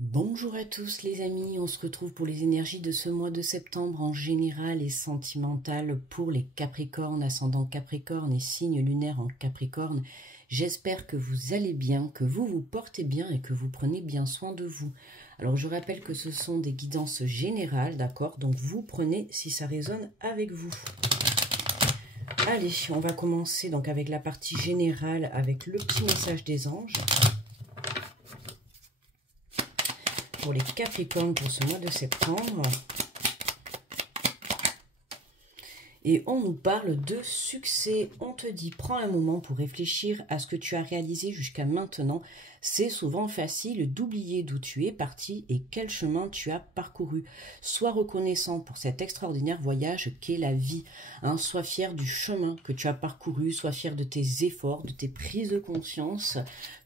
Bonjour à tous les amis, on se retrouve pour les énergies de ce mois de septembre en général et sentimental pour les Capricornes, ascendant Capricorne et signe lunaire en Capricorne. J'espère que vous allez bien, que vous vous portez bien et que vous prenez bien soin de vous. Alors je rappelle que ce sont des guidances générales, d'accord? Donc vous prenez si ça résonne avec vous. Allez, on va commencer donc avec la partie générale avec le petit message des anges. Pour les Capricornes pour ce mois de septembre. Et on nous parle de succès. On te dit, prends un moment pour réfléchir à ce que tu as réalisé jusqu'à maintenant. C'est souvent facile d'oublier d'où tu es parti et quel chemin tu as parcouru. Sois reconnaissant pour cet extraordinaire voyage qu'est la vie. Sois fier du chemin que tu as parcouru. Sois fier de tes efforts, de tes prises de conscience.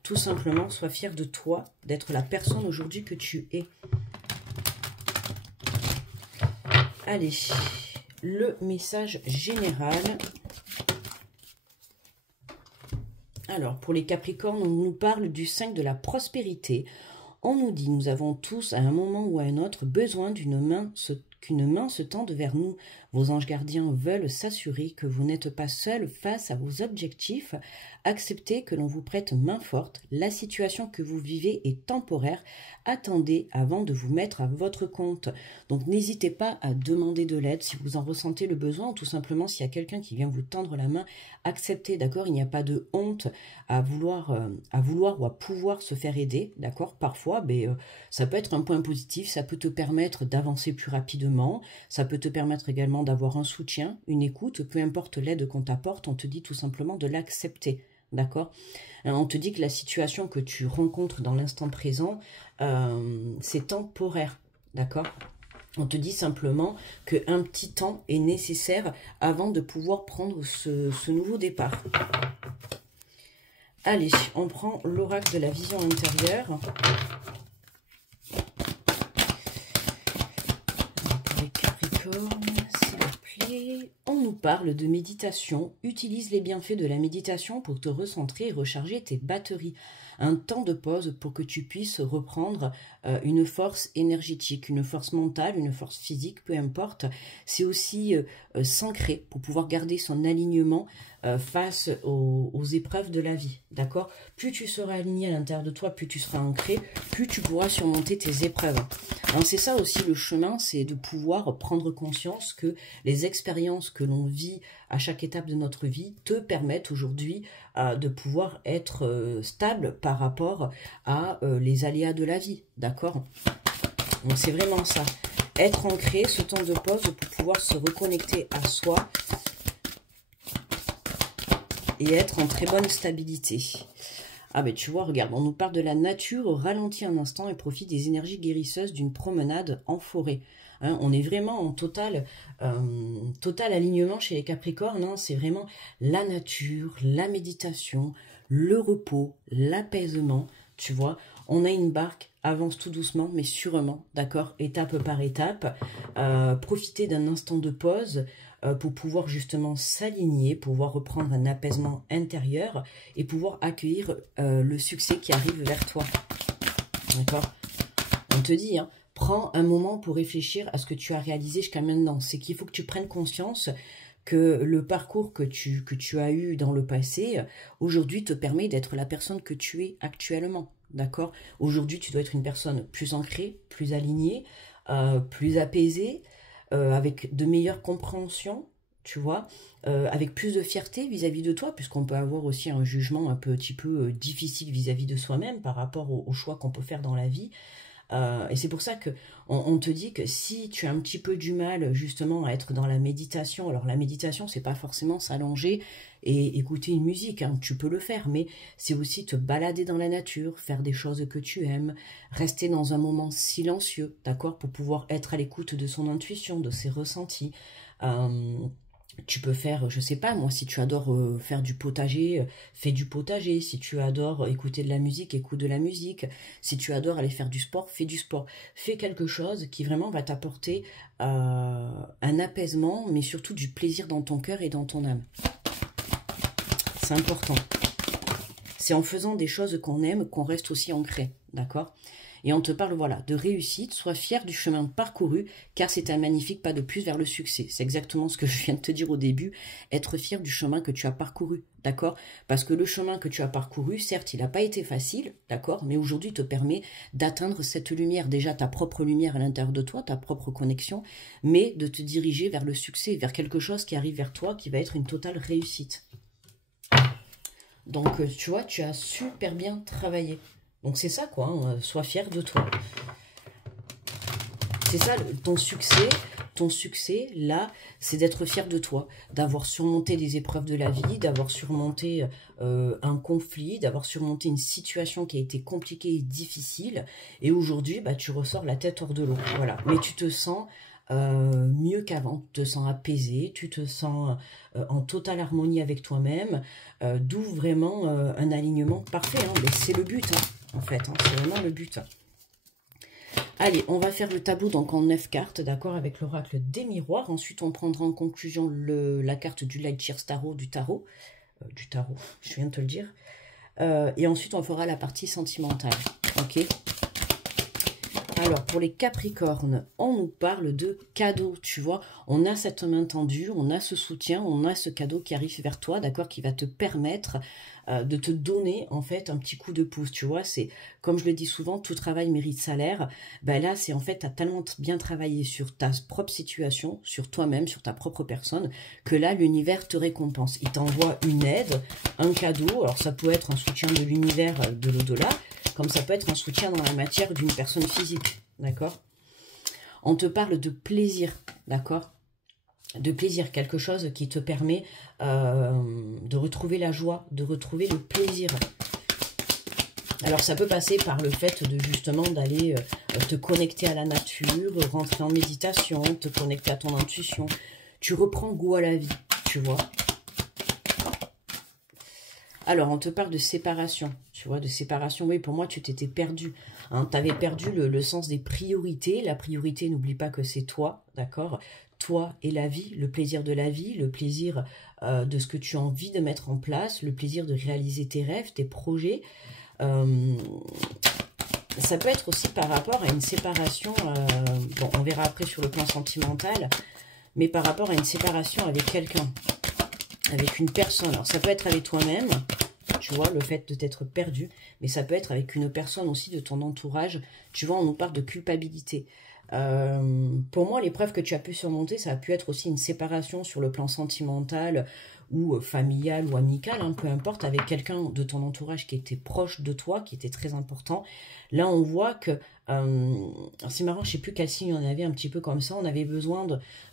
Tout simplement, sois fier de toi, d'être la personne aujourd'hui que tu es. Allez, le message général. Alors, pour les Capricornes, on nous parle du 5 de la prospérité. On nous dit, nous avons tous, à un moment ou à un autre, besoin qu'une main se tende vers nous. Vos anges gardiens veulent s'assurer que vous n'êtes pas seul face à vos objectifs. Acceptez que l'on vous prête main forte. La situation que vous vivez est temporaire. Attendez avant de vous mettre à votre compte. Donc n'hésitez pas à demander de l'aide si vous en ressentez le besoin, ou tout simplement s'il y a quelqu'un qui vient vous tendre la main, acceptez, d'accord? Il n'y a pas de honte à vouloir ou à pouvoir se faire aider, d'accord? Parfois, ça peut être un point positif, ça peut te permettre d'avancer plus rapidement, ça peut te permettre également d'avoir un soutien, une écoute, peu importe l'aide qu'on t'apporte, on te dit tout simplement de l'accepter. D'accord? On te dit que la situation que tu rencontres dans l'instant présent, c'est temporaire. D'accord? On te dit simplement qu'un petit temps est nécessaire avant de pouvoir prendre ce nouveau départ. Allez, on prend l'oracle de la vision intérieure. Pour les Capricornes, s'il vous plaît. On nous parle de méditation. Utilise les bienfaits de la méditation pour te recentrer et recharger tes batteries. Un temps de pause pour que tu puisses reprendre une force énergétique, une force mentale, une force physique, peu importe. C'est aussi s'ancrer pour pouvoir garder son alignement face aux épreuves de la vie, d'accord? Plus tu seras aligné à l'intérieur de toi, plus tu seras ancré, plus tu pourras surmonter tes épreuves. Alors c'est ça aussi le chemin, c'est de pouvoir prendre conscience que les expériences que l'on vit à chaque étape de notre vie te permettent aujourd'hui de pouvoir être stable par rapport à les aléas de la vie, d'accord? Donc c'est vraiment ça, être ancré, ce temps de pause pour pouvoir se reconnecter à soi et être en très bonne stabilité. Ah ben tu vois, regarde, on nous parle de la nature, ralentit un instant et profite des énergies guérisseuses d'une promenade en forêt. On est vraiment en total alignement chez les Capricornes. C'est vraiment la nature, la méditation, le repos, l'apaisement. Tu vois, on a une barque, avance tout doucement, mais sûrement, d'accord, étape par étape. Profitez d'un instant de pause pour pouvoir justement s'aligner, pouvoir reprendre un apaisement intérieur et pouvoir accueillir le succès qui arrive vers toi. D'accord? On te dit, prends un moment pour réfléchir à ce que tu as réalisé jusqu'à maintenant. C'est qu'il faut que tu prennes conscience que le parcours que tu as eu dans le passé, aujourd'hui te permet d'être la personne que tu es actuellement. D'accord? Aujourd'hui, tu dois être une personne plus ancrée, plus alignée, plus apaisée, avec de meilleures compréhensions, tu vois, avec plus de fierté vis-à-vis de toi, puisqu'on peut avoir aussi un jugement un petit peu difficile vis-à-vis de soi-même par rapport aux choix qu'on peut faire dans la vie. Et c'est pour ça que on te dit que si tu as un petit peu du mal justement à être dans la méditation, alors la méditation c'est pas forcément s'allonger et écouter une musique, tu peux le faire, mais c'est aussi te balader dans la nature, faire des choses que tu aimes, rester dans un moment silencieux, d'accord, pour pouvoir être à l'écoute de son intuition, de ses ressentis. Tu peux faire, je sais pas moi, si tu adores faire du potager, fais du potager. Si tu adores écouter de la musique, écoute de la musique. Si tu adores aller faire du sport, fais du sport. Fais quelque chose qui vraiment va t'apporter un apaisement, mais surtout du plaisir dans ton cœur et dans ton âme. C'est important. C'est en faisant des choses qu'on aime qu'on reste aussi ancré, d'accord? Et on te parle, voilà, de réussite. Sois fier du chemin parcouru, car c'est un magnifique pas de plus vers le succès. C'est exactement ce que je viens de te dire au début. Être fier du chemin que tu as parcouru, d'accord? Parce que le chemin que tu as parcouru, certes, il n'a pas été facile, d'accord? Mais aujourd'hui, te permet d'atteindre cette lumière. Déjà, ta propre lumière à l'intérieur de toi, ta propre connexion, mais de te diriger vers le succès, vers quelque chose qui arrive vers toi, qui va être une totale réussite. Donc, tu vois, tu as super bien travaillé. Donc, c'est ça, quoi. Hein, sois fier de toi. C'est ça, ton succès, là, c'est d'être fier de toi, d'avoir surmonté des épreuves de la vie, d'avoir surmonté un conflit, d'avoir surmonté une situation qui a été compliquée et difficile. Et aujourd'hui, bah, tu ressors la tête hors de l'eau. Voilà. Mais tu te sens mieux qu'avant, tu te sens apaisé, tu te sens en totale harmonie avec toi-même, d'où vraiment un alignement parfait. Hein. Mais c'est le but, hein, en fait. Hein, c'est vraiment le but. Allez, on va faire le tableau donc en 9 cartes, d'accord, avec l'oracle des miroirs. Ensuite, on prendra en conclusion la carte du Light Shears Tarot, du tarot, je viens de te le dire. Et ensuite, on fera la partie sentimentale, ok. Alors, pour les Capricornes, on nous parle de cadeau, tu vois. On a cette main tendue, on a ce soutien, on a ce cadeau qui arrive vers toi, d'accord, qui va te permettre de te donner, en fait, un petit coup de pouce, tu vois. C'est, comme je le dis souvent, tout travail mérite salaire. Ben là, c'est en fait, tu as tellement bien travaillé sur ta propre situation, sur toi-même, sur ta propre personne, que là, l'univers te récompense. Il t'envoie une aide, un cadeau. Alors, ça peut être un soutien de l'univers, de l'au-delà, comme ça peut être un soutien dans la matière d'une personne physique, d'accord? On te parle de plaisir, d'accord? De plaisir, quelque chose qui te permet de retrouver la joie, de retrouver le plaisir. Alors ça peut passer par le fait de justement d'aller te connecter à la nature, rentrer en méditation, te connecter à ton intuition. Tu reprends goût à la vie, tu vois. Alors, on te parle de séparation, tu vois, de séparation. Oui, pour moi, tu t'étais perdu. Hein, tu avais perdu le sens des priorités. La priorité, n'oublie pas que c'est toi, d'accord? Toi et la vie, le plaisir de la vie, le plaisir de ce que tu as envie de mettre en place, le plaisir de réaliser tes rêves, tes projets. Ça peut être aussi par rapport à une séparation, bon, on verra après sur le plan sentimental, mais par rapport à une séparation avec quelqu'un, avec une personne. Alors, ça peut être avec toi-même, tu vois, le fait de t'être perdu, mais ça peut être avec une personne aussi de ton entourage. Tu vois, on nous parle de culpabilité. Pour moi, l'épreuve que tu as pu surmonter, ça a pu être aussi une séparation sur le plan sentimental ou familial ou amical, hein, peu importe, avec quelqu'un de ton entourage qui était proche de toi, qui était très important. Là, on voit que, c'est marrant, je sais plus quel signe on avait un petit peu comme ça, on avait besoin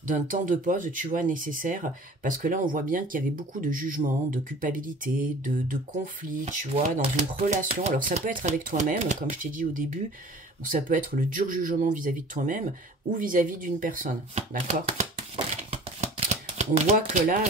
d'un temps de pause, tu vois, nécessaire, parce que là, on voit bien qu'il y avait beaucoup de jugement, de culpabilité, de conflits, tu vois, dans une relation. Alors, ça peut être avec toi-même, comme je t'ai dit au début, ou ça peut être le dur jugement vis-à-vis de toi-même, ou vis-à-vis d'une personne, d'accord? On voit que là,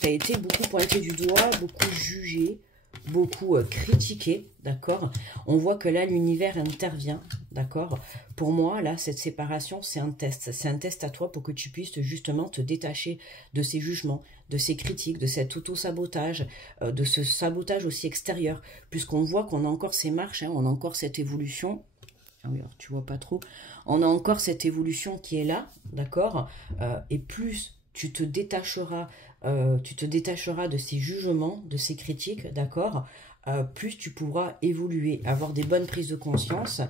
tu as été beaucoup pointé du doigt, beaucoup jugé, beaucoup critiqué, d'accord? On voit que là, l'univers intervient, d'accord? Pour moi, là, cette séparation, c'est un test. C'est un test à toi pour que tu puisses justement te détacher de ces jugements, de ces critiques, de cet auto-sabotage, de ce sabotage aussi extérieur, puisqu'on voit qu'on a encore ces marches, hein, on a encore cette évolution. Ah oui, alors tu vois pas trop. On a encore cette évolution qui est là, d'accord? Et plus tu te détacheras de ces jugements, de ces critiques, d'accord? Plus tu pourras évoluer, avoir des bonnes prises de conscience.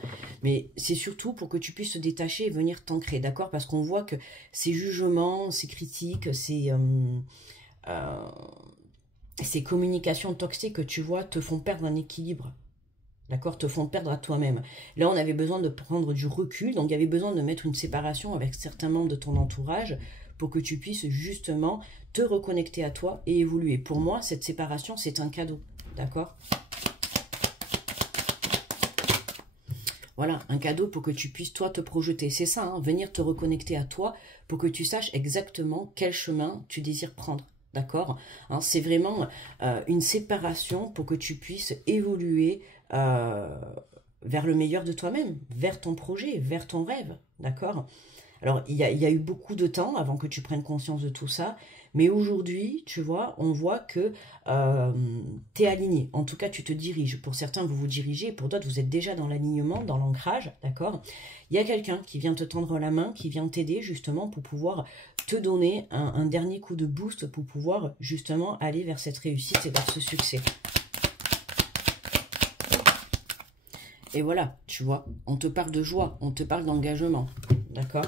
Mais c'est surtout pour que tu puisses te détacher et venir t'ancrer, d'accord? Parce qu'on voit que ces jugements, ces critiques, ces communications toxiques que tu vois te font perdre un équilibre. D'accord, te font perdre à toi-même. Là, on avait besoin de prendre du recul, donc il y avait besoin de mettre une séparation avec certains membres de ton entourage pour que tu puisses justement te reconnecter à toi et évoluer. Pour moi, cette séparation, c'est un cadeau, d'accord? Voilà, un cadeau pour que tu puisses, toi, te projeter. C'est ça, hein, venir te reconnecter à toi pour que tu saches exactement quel chemin tu désires prendre. D'accord, hein, c'est vraiment une séparation pour que tu puisses évoluer vers le meilleur de toi-même, vers ton projet, vers ton rêve. D'accord. Alors, il y a eu beaucoup de temps avant que tu prennes conscience de tout ça, Mais aujourd'hui, tu vois, on voit que tu es aligné. En tout cas, tu te diriges. Pour certains, vous vous dirigez. Pour d'autres, vous êtes déjà dans l'alignement, dans l'ancrage, d'accord? Il y a quelqu'un qui vient te tendre la main, qui vient t'aider justement pour pouvoir te donner un dernier coup de boost pour pouvoir justement aller vers cette réussite et vers ce succès. Et voilà, tu vois, on te parle de joie, on te parle d'engagement, d'accord?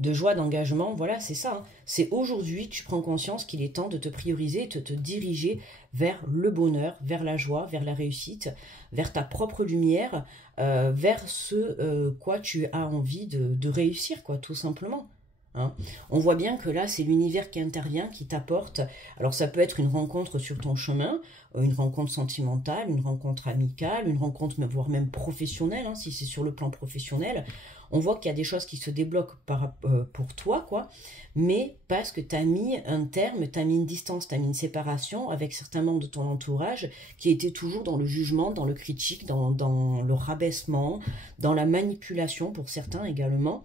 De joie, d'engagement, voilà, c'est ça. Hein. C'est aujourd'hui, tu prends conscience qu'il est temps de te prioriser, de te diriger vers le bonheur, vers la joie, vers la réussite, vers ta propre lumière, vers ce quoi tu as envie de réussir, quoi, tout simplement. Hein. On voit bien que là, c'est l'univers qui intervient, qui t'apporte. Alors, ça peut être une rencontre sur ton chemin, une rencontre sentimentale, une rencontre amicale, une rencontre, voire même professionnelle, hein, si c'est sur le plan professionnel. On voit qu'il y a des choses qui se débloquent pour toi, quoi, mais parce que tu as mis un terme, tu as mis une distance, tu as mis une séparation avec certains membres de ton entourage qui étaient toujours dans le jugement, dans le critique, dans le rabaissement, dans la manipulation pour certains également.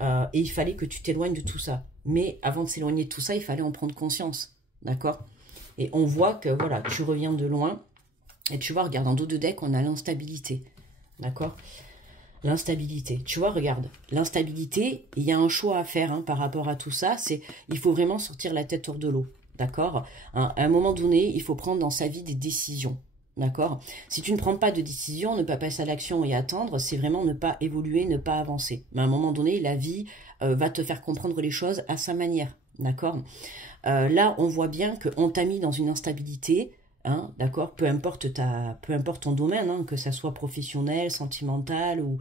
Et il fallait que tu t'éloignes de tout ça. Mais avant de s'éloigner de tout ça, il fallait en prendre conscience. D'accord? Et on voit que, voilà, tu reviens de loin. Et tu vois, regarde, en dos de deck, on a l'instabilité. D'accord? L'instabilité. Tu vois, regarde, l'instabilité, il y a un choix à faire hein, par rapport à tout ça. C'est, il faut vraiment sortir la tête hors de l'eau. D'accord? Hein, à un moment donné, il faut prendre dans sa vie des décisions. D'accord? Si tu ne prends pas de décision, ne pas passer à l'action et attendre, c'est vraiment ne pas évoluer, ne pas avancer. Mais à un moment donné, la vie va te faire comprendre les choses à sa manière. D'accord? Là, on voit bien qu'on t'a mis dans une instabilité, hein, d'accord? Peu importe ton domaine, hein, que ça soit professionnel, sentimental ou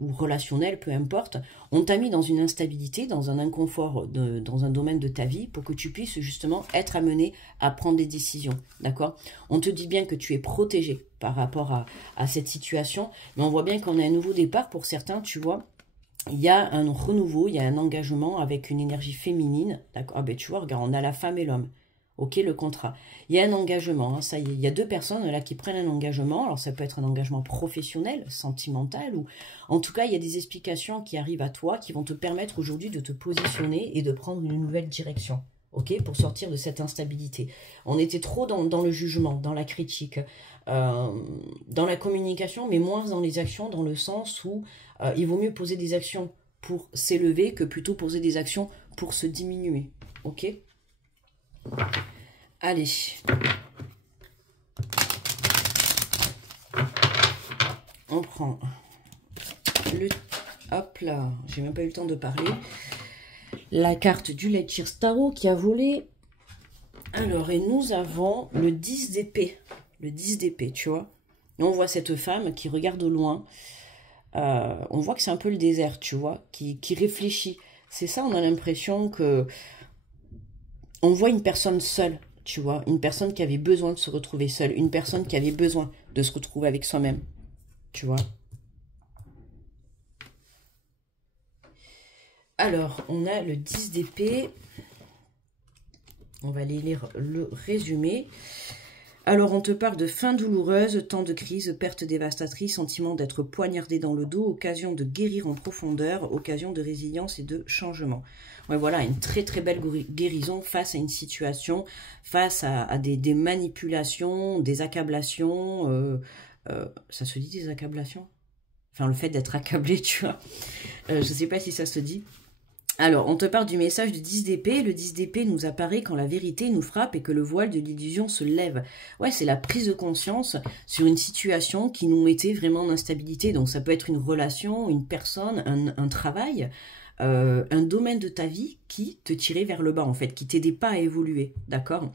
relationnel, peu importe, on t'a mis dans une instabilité, dans un inconfort, dans un domaine de ta vie pour que tu puisses justement être amené à prendre des décisions, d'accord? On te dit bien que tu es protégé par rapport à cette situation, mais on voit bien qu'on a un nouveau départ pour certains, tu vois. Il y a un renouveau, il y a un engagement avec une énergie féminine, d'accord? Ah ben tu vois, regarde, on a la femme et l'homme. Ok, le contrat. Il y a un engagement, hein, ça y est. Il y a deux personnes là qui prennent un engagement. Alors ça peut être un engagement professionnel, sentimental, ou en tout cas il y a des explications qui arrivent à toi qui vont te permettre aujourd'hui de te positionner et de prendre une nouvelle direction. Ok, pour sortir de cette instabilité. On était trop dans le jugement, dans la critique, dans la communication, mais moins dans les actions, dans le sens où il vaut mieux poser des actions pour s'élever que plutôt poser des actions pour se diminuer. Ok ? Allez. On prend le... Hop là, j'ai même pas eu le temps de parler. La carte du Lightyear Tarot qui a volé. Alors, et nous avons le 10 d'épée. Le 10 d'épée, tu vois. Et on voit cette femme qui regarde au loin. On voit que c'est un peu le désert, tu vois, qui réfléchit. C'est ça, on a l'impression que... On voit une personne seule, tu vois. Une personne qui avait besoin de se retrouver seule. Une personne qui avait besoin de se retrouver avec soi-même, tu vois. Alors, on a le 10 d'épée. On va aller lire le résumé. Alors, on te parle de fin douloureuse, temps de crise, perte dévastatrice, sentiment d'être poignardé dans le dos, occasion de guérir en profondeur, occasion de résilience et de changement. Ouais, voilà, une très très belle guérison face à une situation, face à des manipulations, des accablations. Ça se dit des accablations? Enfin, le fait d'être accablé, tu vois. Je ne sais pas si ça se dit. Alors, on te parle du message du 10 d'épée. Le 10 d'épée nous apparaît quand la vérité nous frappe et que le voile de l'illusion se lève. Ouais, c'est la prise de conscience sur une situation qui nous mettait vraiment en instabilité. Donc, ça peut être une relation, une personne, un travail, un domaine de ta vie qui te tirait vers le bas, en fait, qui t'aidait pas à évoluer, d'accord?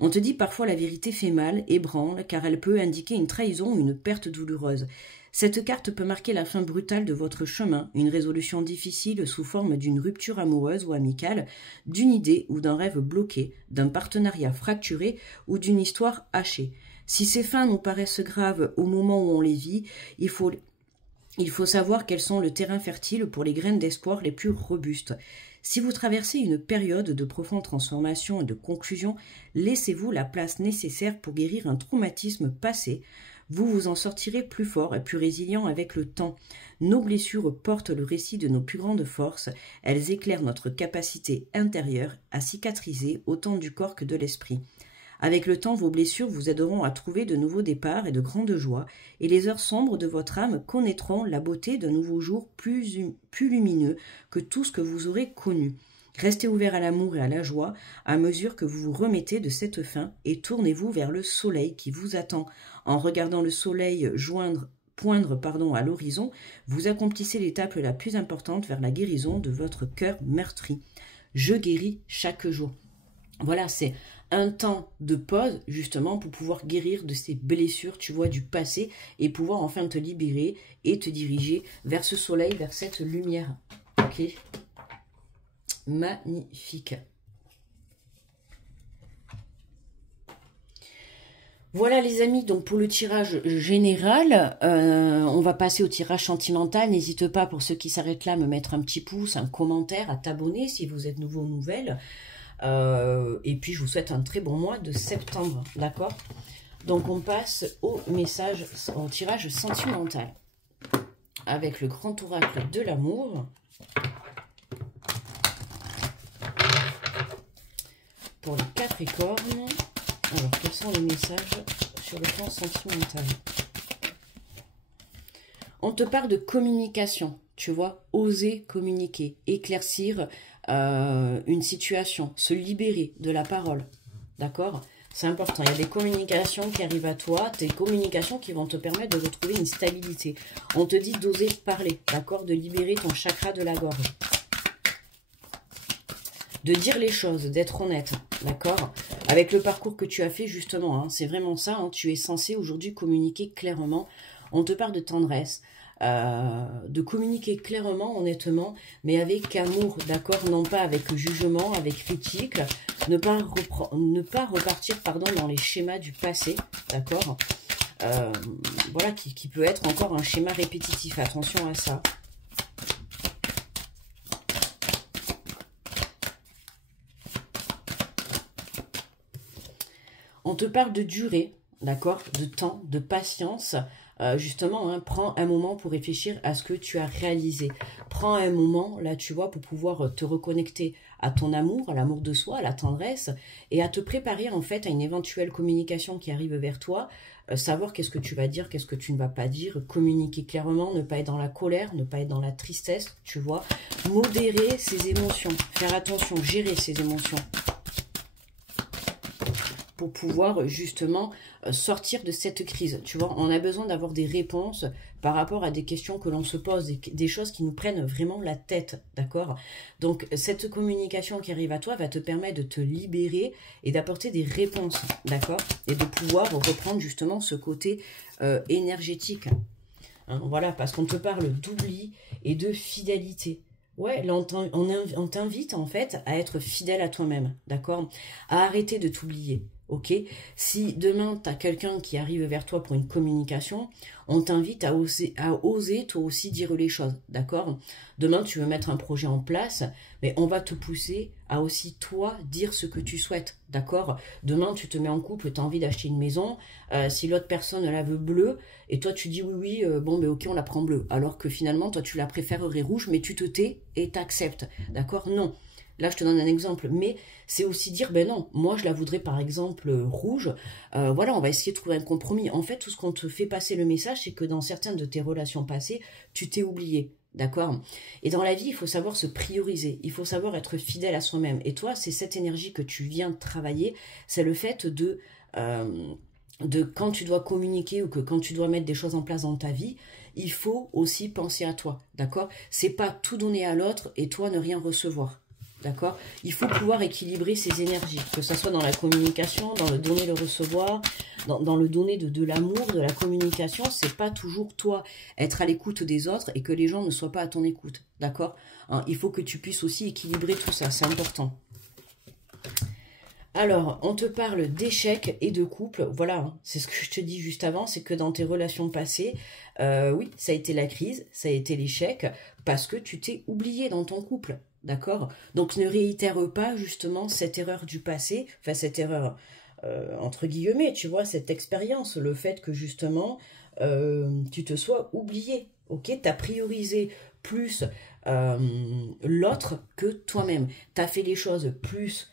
On te dit parfois la vérité fait mal, ébranle, car elle peut indiquer une trahison ou une perte douloureuse. Cette carte peut marquer la fin brutale de votre chemin, une résolution difficile sous forme d'une rupture amoureuse ou amicale, d'une idée ou d'un rêve bloqué, d'un partenariat fracturé ou d'une histoire hachée. Si ces fins nous paraissent graves au moment où on les vit, il faut savoir qu'elles sont le terrain fertile pour les graines d'espoir les plus robustes. Si vous traversez une période de profonde transformation et de conclusion, laissez-vous la place nécessaire pour guérir un traumatisme passé, Vous vous en sortirez plus fort et plus résilient avec le temps. Nos blessures portent le récit de nos plus grandes forces. Elles éclairent notre capacité intérieure à cicatriser autant du corps que de l'esprit. Avec le temps, vos blessures vous aideront à trouver de nouveaux départs et de grandes joies, et les heures sombres de votre âme connaîtront la beauté d'un nouveau jour plus lumineux que tout ce que vous aurez connu. Restez ouvert à l'amour et à la joie à mesure que vous vous remettez de cette fin et tournez-vous vers le soleil qui vous attend. En regardant le soleil poindre à l'horizon, vous accomplissez l'étape la plus importante vers la guérison de votre cœur meurtri. Je guéris chaque jour. Voilà, c'est un temps de pause, justement, pour pouvoir guérir de ces blessures, tu vois, du passé, et pouvoir enfin te libérer et te diriger vers ce soleil, vers cette lumière. Ok ? Magnifique. Voilà les amis, donc pour le tirage général, on va passer au tirage sentimental. N'hésite pas, pour ceux qui s'arrêtent là, à me mettre un petit pouce, un commentaire, à t'abonner si vous êtes nouveau ou nouvelle. Et puis je vous souhaite un très bon mois de septembre, d'accord? Donc on passe au message, au tirage sentimental. Avec le grand oracle de l'amour. Pour les Capricornes, alors quels sont les messages sur le plan sentimental? On te parle de communication, tu vois, oser communiquer, éclaircir une situation, se libérer de la parole, d'accord? C'est important, il y a des communications qui arrivent à toi, des communications qui vont te permettre de retrouver une stabilité. On te dit d'oser parler, d'accord? De libérer ton chakra de la gorge. De dire les choses, d'être honnête, d'accord? Avec le parcours que tu as fait, justement, hein, c'est vraiment ça, hein, tu es censé aujourd'hui communiquer clairement. On te parle de tendresse, de communiquer clairement, honnêtement, mais avec amour, d'accord? Non pas avec jugement, avec critique, ne pas repartir pardon, dans les schémas du passé, d'accord? Voilà, qui peut être encore un schéma répétitif, attention à ça. On te parle de durée, d'accord, de temps, de patience. Justement, hein, prends un moment pour réfléchir à ce que tu as réalisé. Prends un moment, là, tu vois, pour pouvoir te reconnecter à ton amour, à l'amour de soi, à la tendresse, et à te préparer, en fait, à une éventuelle communication qui arrive vers toi. Savoir qu'est-ce que tu vas dire, qu'est-ce que tu ne vas pas dire, communiquer clairement, ne pas être dans la colère, ne pas être dans la tristesse, tu vois. Modérer ses émotions, faire attention, gérer ses émotions. Pour pouvoir justement sortir de cette crise. Tu vois, on a besoin d'avoir des réponses par rapport à des questions que l'on se pose, des choses qui nous prennent vraiment la tête, d'accord? Donc, cette communication qui arrive à toi va te permettre de te libérer et d'apporter des réponses, d'accord? Et de pouvoir reprendre justement ce côté énergétique. Hein, voilà, parce qu'on te parle d'oubli et de fidélité. Ouais, là, on t'invite en fait à être fidèle à toi-même, d'accord? À arrêter de t'oublier. Ok, si demain tu as quelqu'un qui arrive vers toi pour une communication, on t'invite à oser toi aussi dire les choses, d'accord? Demain tu veux mettre un projet en place, mais on va te pousser à aussi toi dire ce que tu souhaites, d'accord? Demain tu te mets en couple, tu as envie d'acheter une maison, si l'autre personne la veut bleue, et toi tu dis oui, bon mais ok on la prend bleue, alors que finalement toi tu la préférerais rouge, mais tu te tais et t'acceptes, d'accord? Non. Là, je te donne un exemple, mais c'est aussi dire, ben non, moi, je la voudrais par exemple rouge. Voilà, on va essayer de trouver un compromis. En fait, tout ce qu'on te fait passer le message, c'est que dans certaines de tes relations passées, tu t'es oublié, d'accord? Et dans la vie, il faut savoir se prioriser. Il faut savoir être fidèle à soi-même. Et toi, c'est cette énergie que tu viens de travailler. C'est le fait de quand tu dois communiquer ou que quand tu dois mettre des choses en place dans ta vie, il faut aussi penser à toi, d'accord? C'est pas tout donner à l'autre et toi ne rien recevoir. D'accord? Il faut pouvoir équilibrer ses énergies, que ce soit dans la communication, dans le donner, le recevoir, dans le donner de l'amour, de la communication. C'est pas toujours toi être à l'écoute des autres et que les gens ne soient pas à ton écoute. D'accord? Hein, il faut que tu puisses aussi équilibrer tout ça, c'est important. Alors, on te parle d'échecs et de couple. Voilà, hein, c'est ce que je te dis juste avant, c'est que dans tes relations passées, oui, ça a été la crise, ça a été l'échec, parce que tu t'es oublié dans ton couple. D'accord? Donc ne réitère pas justement cette erreur du passé, enfin cette erreur, entre guillemets, tu vois, cette expérience, le fait que justement, tu te sois oublié, ok? Tu as priorisé plus l'autre que toi-même. Tu as fait les choses plus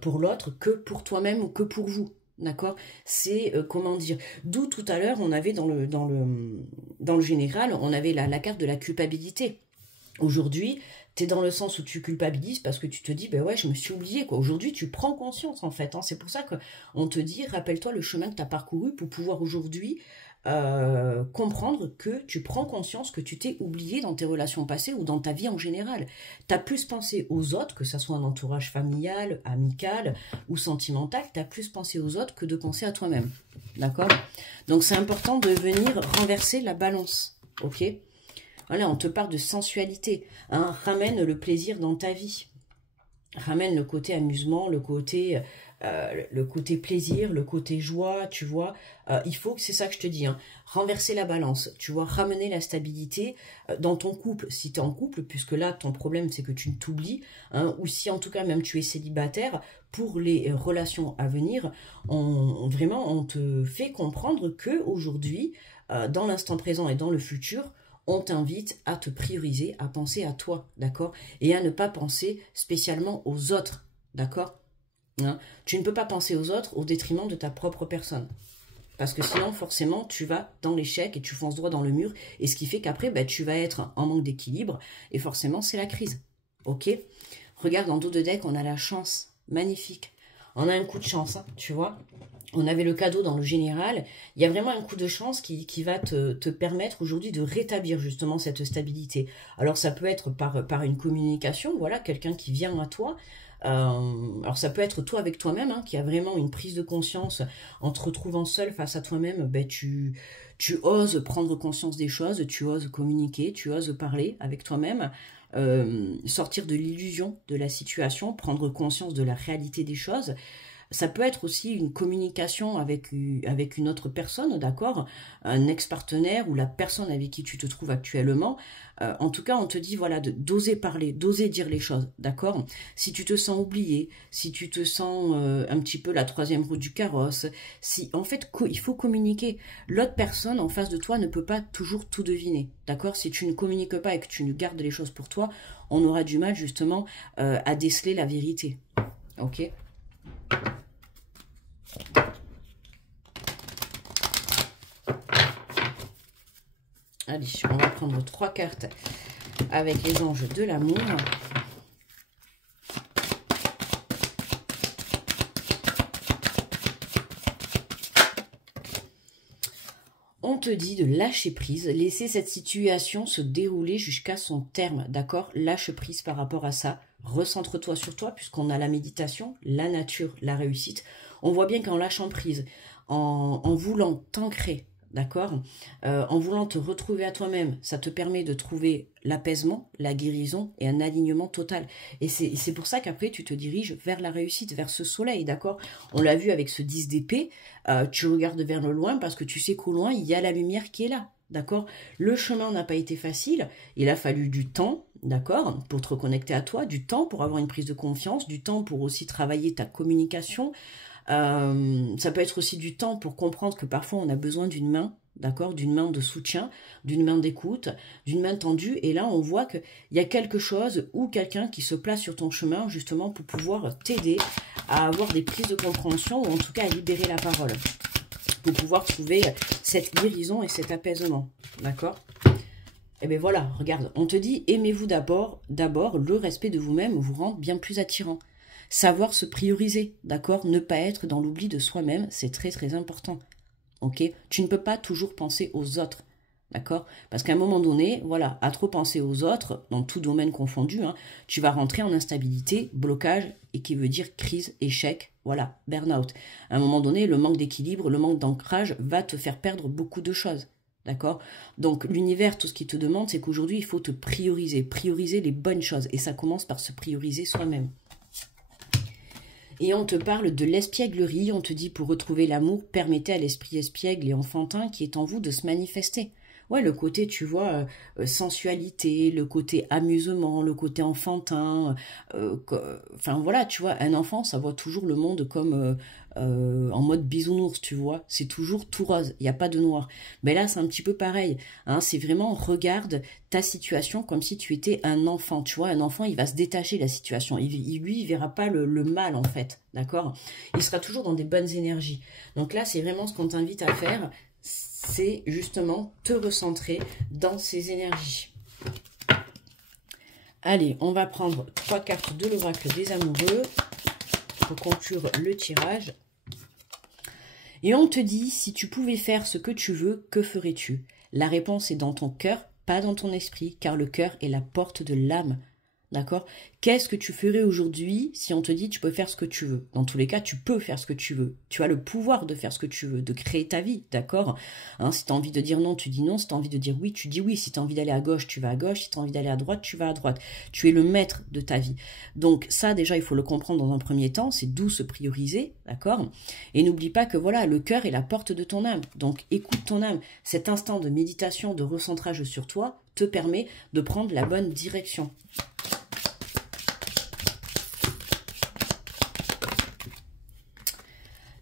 pour l'autre que pour toi-même ou que pour vous. D'accord? C'est, comment dire, d'où tout à l'heure, on avait dans le général, on avait la carte de la culpabilité. Aujourd'hui, tu es dans le sens où tu culpabilises parce que tu te dis, ben ouais, je me suis oublié, quoi. Aujourd'hui, tu prends conscience, en fait, hein. C'est pour ça qu'on te dit, rappelle-toi le chemin que tu as parcouru pour pouvoir aujourd'hui comprendre que tu prends conscience que tu t'es oublié dans tes relations passées ou dans ta vie en général. Tu as plus pensé aux autres, que ça soit un entourage familial, amical ou sentimental, tu as plus pensé aux autres que de penser à toi-même. D'accord? Donc c'est important de venir renverser la balance. Ok? Voilà, on te parle de sensualité, hein, ramène le plaisir dans ta vie. Ramène le côté amusement, le côté plaisir, le côté joie, tu vois. Il faut, c'est ça que je te dis, hein, renverser la balance, tu vois, ramener la stabilité dans ton couple, si tu es en couple, puisque là, ton problème, c'est que tu t'oublies, hein, ou si en tout cas, même tu es célibataire, pour les relations à venir, vraiment, on te fait comprendre que aujourd'hui, dans l'instant présent et dans le futur, on t'invite à te prioriser, à penser à toi, d'accord? Et à ne pas penser spécialement aux autres, d'accord? Hein, tu ne peux pas penser aux autres au détriment de ta propre personne. Parce que sinon, forcément, tu vas dans l'échec et tu fonces droit dans le mur. Et ce qui fait qu'après, bah, tu vas être en manque d'équilibre. Et forcément, c'est la crise. Ok? Regarde, en dos de deck, on a la chance. Magnifique. On a un coup de chance, hein, tu vois? On avait le cadeau dans le général. Il y a vraiment un coup de chance qui va te permettre aujourd'hui de rétablir justement cette stabilité. Alors ça peut être par une communication, voilà, quelqu'un qui vient à toi. Alors ça peut être toi avec toi-même, hein, qui a vraiment une prise de conscience en te retrouvant seul face à toi-même. Ben, tu oses prendre conscience des choses, tu oses communiquer, tu oses parler avec toi-même. Sortir de l'illusion de la situation, prendre conscience de la réalité des choses. Ça peut être aussi une communication avec une autre personne, d'accord? Un ex-partenaire ou la personne avec qui tu te trouves actuellement. En tout cas, on te dit, voilà, d'oser parler, d'oser dire les choses, d'accord? Si tu te sens oublié, si tu te sens un petit peu la troisième roue du carrosse, si en fait, il faut communiquer. L'autre personne en face de toi ne peut pas toujours tout deviner, d'accord? Si tu ne communiques pas et que tu ne gardes les choses pour toi, on aura du mal justement à déceler la vérité, ok? Allez, on va prendre 3 cartes avec les anges de l'amour. On te dit de lâcher prise, laisser cette situation se dérouler jusqu'à son terme, d'accord? Lâche prise par rapport à ça, recentre-toi sur toi, puisqu'on a la méditation, la nature, la réussite. On voit bien qu'en lâchant prise, en voulant t'ancrer, d'accord, en voulant te retrouver à toi-même, ça te permet de trouver l'apaisement, la guérison et un alignement total. Et c'est pour ça qu'après, tu te diriges vers la réussite, vers ce soleil, d'accord? On l'a vu avec ce 10 d'épée, tu regardes vers le loin parce que tu sais qu'au loin, il y a la lumière qui est là, d'accord? Le chemin n'a pas été facile, il a fallu du temps, d'accord, pour te reconnecter à toi, du temps pour avoir une prise de confiance, du temps pour aussi travailler ta communication. Ça peut être aussi du temps pour comprendre que parfois on a besoin d'une main, d'accord, d'une main de soutien, d'une main d'écoute, d'une main tendue. Et là, on voit qu'il y a quelque chose ou quelqu'un qui se place sur ton chemin justement pour pouvoir t'aider à avoir des prises de compréhension ou en tout cas à libérer la parole, pour pouvoir trouver cette guérison et cet apaisement, d'accord? Et bien voilà, regarde, on te dit aimez-vous d'abord, le respect de vous-même vous rend bien plus attirant. Savoir se prioriser, d'accord? Ne pas être dans l'oubli de soi-même, c'est très très important, ok? Tu ne peux pas toujours penser aux autres, d'accord? Parce qu'à un moment donné, voilà, à trop penser aux autres, dans tout domaine confondu, hein, tu vas rentrer en instabilité, blocage, et qui veut dire crise, échec, voilà, burn-out. À un moment donné, le manque d'équilibre, le manque d'ancrage va te faire perdre beaucoup de choses. D'accord? Donc l'univers, tout ce qu'il te demande, c'est qu'aujourd'hui, il faut te prioriser les bonnes choses. Et ça commence par se prioriser soi-même. Et on te parle de l'espièglerie, on te dit pour retrouver l'amour, permettez à l'esprit espiègle et enfantin qui est en vous de se manifester. Ouais, le côté, tu vois, sensualité, le côté amusement, le côté enfantin. Enfin voilà, tu vois, un enfant, ça voit toujours le monde comme en mode bisounours, tu vois. C'est toujours tout rose, il n'y a pas de noir. Mais là, c'est un petit peu pareil. Hein, c'est vraiment, regarde ta situation comme si tu étais un enfant. Tu vois, un enfant, il va se détacher de la situation. Lui, il verra pas le mal, en fait. D'accord? Il sera toujours dans des bonnes énergies. Donc là, c'est vraiment ce qu'on t'invite à faire. C'est justement te recentrer dans ces énergies. Allez, on va prendre 3 cartes de l'oracle des amoureux pour conclure le tirage. Et on te dit, si tu pouvais faire ce que tu veux, que ferais-tu? La réponse est dans ton cœur, pas dans ton esprit, car le cœur est la porte de l'âme. D'accord? Qu'est-ce que tu ferais aujourd'hui si on te dit tu peux faire ce que tu veux? Dans tous les cas, tu peux faire ce que tu veux. Tu as le pouvoir de faire ce que tu veux, de créer ta vie, d'accord? Hein, si tu as envie de dire non, tu dis non. Si tu as envie de dire oui, tu dis oui. Si tu as envie d'aller à gauche, tu vas à gauche. Si tu as envie d'aller à droite, tu vas à droite. Tu es le maître de ta vie. Donc ça, déjà, il faut le comprendre dans un premier temps. C'est d'où se prioriser, d'accord? Et n'oublie pas que voilà, le cœur est la porte de ton âme. Donc écoute ton âme. Cet instant de méditation, de recentrage sur toi, te permet de prendre la bonne direction.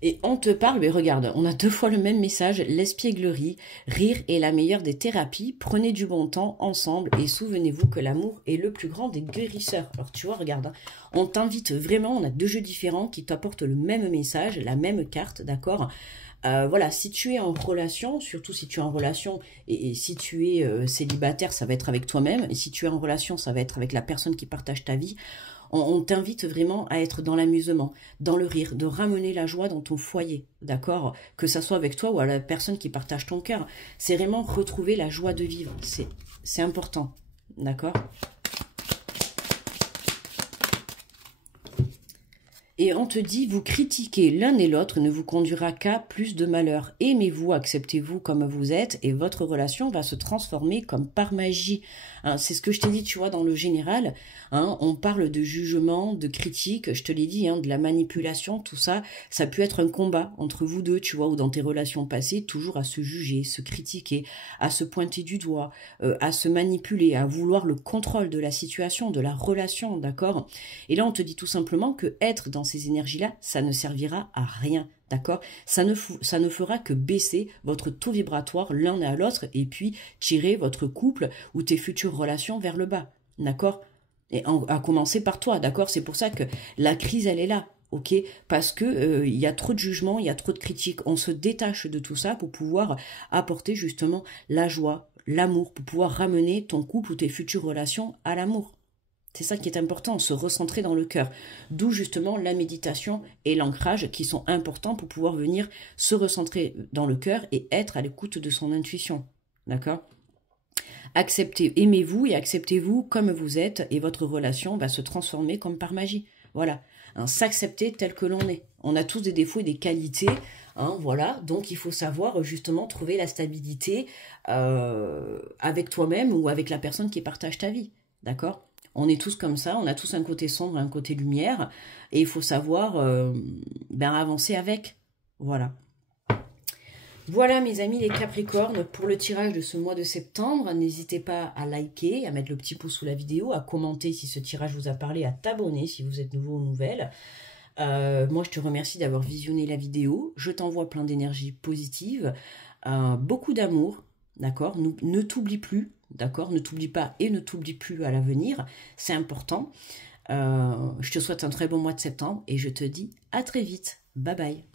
Et on te parle, mais regarde, on a 2 fois le même message, l'espièglerie, rire est la meilleure des thérapies, prenez du bon temps ensemble et souvenez-vous que l'amour est le plus grand des guérisseurs. Alors tu vois, regarde, hein, on t'invite vraiment, on a 2 jeux différents qui t'apportent le même message, la même carte, d'accord? Voilà, si tu es en relation, surtout si tu es en relation, et si tu es célibataire, ça va être avec toi-même, et si tu es en relation, ça va être avec la personne qui partage ta vie. On t'invite vraiment à être dans l'amusement, dans le rire, de ramener la joie dans ton foyer, d'accord? Que ça soit avec toi ou à la personne qui partage ton cœur. C'est vraiment retrouver la joie de vivre, c'est important, d'accord? Et on te dit, vous critiquer l'un et l'autre ne vous conduira qu'à plus de malheur. Aimez-vous, acceptez-vous comme vous êtes et votre relation va se transformer comme par magie. Hein, c'est ce que je t'ai dit, tu vois, dans le général. Hein, on parle de jugement, de critique, je te l'ai dit, hein, de la manipulation, tout ça. Ça peut être un combat entre vous deux, tu vois, ou dans tes relations passées, toujours à se juger, se critiquer, à se pointer du doigt, à se manipuler, à vouloir le contrôle de la situation, de la relation, d'accord? Et là, on te dit tout simplement que être dans ces énergies-là, ça ne servira à rien, d'accord? Ça ne fera que baisser votre taux vibratoire l'un à l'autre et puis tirer votre couple ou tes futures relations vers le bas, d'accord? Et à commencer par toi, d'accord? C'est pour ça que la crise, elle est là, ok? Parce que il y a trop de jugements, il y a trop de critiques. On se détache de tout ça pour pouvoir apporter justement la joie, l'amour, pour pouvoir ramener ton couple ou tes futures relations à l'amour. C'est ça qui est important, se recentrer dans le cœur. D'où justement la méditation et l'ancrage qui sont importants pour pouvoir venir se recentrer dans le cœur et être à l'écoute de son intuition. D'accord? Acceptez, aimez-vous et acceptez-vous comme vous êtes et votre relation va se transformer comme par magie. Voilà. Hein, s'accepter tel que l'on est. On a tous des défauts et des qualités. Hein, voilà. Donc il faut savoir justement trouver la stabilité avec toi-même ou avec la personne qui partage ta vie. D'accord? On est tous comme ça, on a tous un côté sombre, un côté lumière, et il faut savoir avancer avec. Voilà. Voilà mes amis les Capricornes pour le tirage de ce mois de septembre. N'hésitez pas à liker, à mettre le petit pouce sous la vidéo, à commenter si ce tirage vous a parlé, à t'abonner si vous êtes nouveau ou nouvelle. Moi je te remercie d'avoir visionné la vidéo. Je t'envoie plein d'énergie positive, beaucoup d'amour, d'accord? Ne t'oublie plus. D'accord? Ne t'oublie pas et ne t'oublie plus à l'avenir. C'est important. Je te souhaite un très bon mois de septembre et je te dis à très vite. Bye bye.